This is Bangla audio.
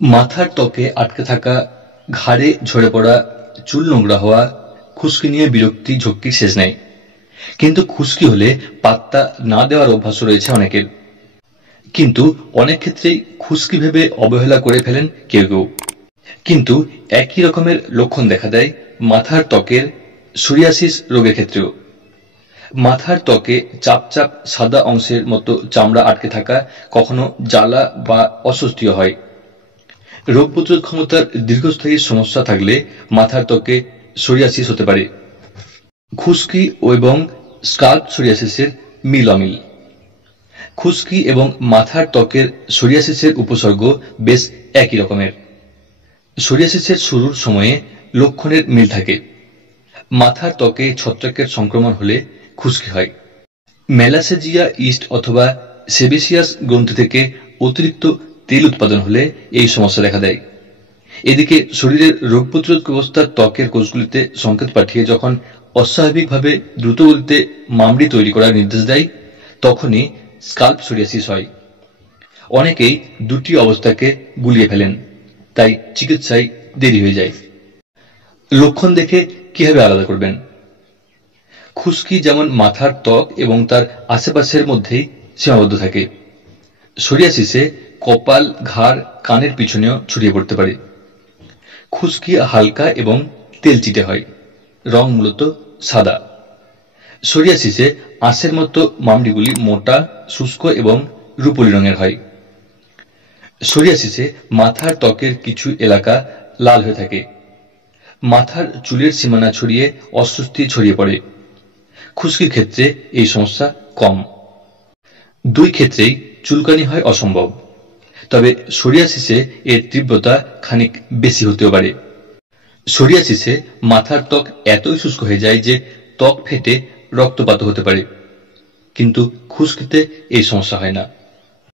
মাথার ত্বকে আটকে থাকা, ঘাড়ে ঝরে পড়া, চুল নোংরা হওয়া, খুশকি নিয়ে বিরক্তি ঝক্কির শেষ নেই। কিন্তু খুশকি হলে পাত্তা না দেওয়ার অভ্যাস রয়েছে অনেকের। কিন্তু অনেক ক্ষেত্রেই খুশকি ভেবে অবহেলা করে ফেলেন কেউ কেউ। কিন্তু একই রকমের লক্ষণ দেখা দেয় মাথার ত্বকের সোরিয়াসিস রোগের ক্ষেত্রেও। মাথার ত্বকে চাপ চাপ সাদা অংশের মতো চামড়া আটকে থাকা কখনো জ্বালা বা অস্বস্তিও হয়। রোগ প্রতিরোধ ক্ষমতার দীর্ঘস্থায়ী সমস্যা থাকলে মাথার ত্বকে সোরিয়াসিস হতে পারে। খুশকি এবং স্কাল্প সোরিয়াসিসের মিল অমিল। খুশকি এবং মাথার ত্বকের সোরিয়াসিসের উপসর্গ বেশ একই রকমের। সোরিয়াসিসের শুরুর সময়ে লক্ষণের মিল থাকে। মাথার ত্বকে ছত্রাকের সংক্রমণ হলে খুশকি হয়। মেলাসেজিয়া ইস্ট অথবা সেবেসিয়াস গ্রন্থি থেকে অতিরিক্ত তেল উৎপাদন হলে এই সমস্যা দেখা দেয়। এদিকে শরীরের রোগ প্রতিরোধ ব্যবস্থা ত্বকের কোষগুলিতে সংকেত পাঠিয়ে যখন অস্বাভাবিকভাবে দ্রুতগতিতে মামড়ি তৈরি করার নির্দেশ দেয়, তখনই স্কাল্প সোরিয়াসিস হয়। অনেকেই দুটি অবস্থাকে গুলিয়ে ফেলেন, তাই চিকিৎসায় দেরি হয়ে যায়। লক্ষণ দেখে কিভাবে আলাদা করবেন? খুশকি যেমন মাথার ত্বক এবং তার আশেপাশের মধ্যেই সীমাবদ্ধ থাকে, সোরিয়াসিসে কপাল, ঘাড়, কানের পিছনেও ছড়িয়ে পড়তে পারে। খুশকি হালকা এবং তেলচিটে হয়, রং মূলত সাদা। সোরিয়াসিসে আঁশের মতো মামড়িগুলি মোটা, শুষ্ক এবং রূপোলি রঙের হয়। সোরিয়াসিসে মাথার ত্বকের কিছু এলাকা লাল হয়ে থাকে। মাথার চুলের সীমানা ছড়িয়ে অস্বস্তি ছড়িয়ে পড়ে। খুশকির ক্ষেত্রে এই সমস্যা কম। দুই ক্ষেত্রেই চুলকানি হয় অসম্ভব, তবে সোরিয়াসিসে এর তীব্রতা খানিক বেশি হতেও পারে। সোরিয়াসিসে মাথার ত্বক এতই শুষ্ক হয়ে যায় যে ত্বক ফেটে রক্তপাত হতে পারে, কিন্তু খুশকিতে এই সমস্যা হয় না।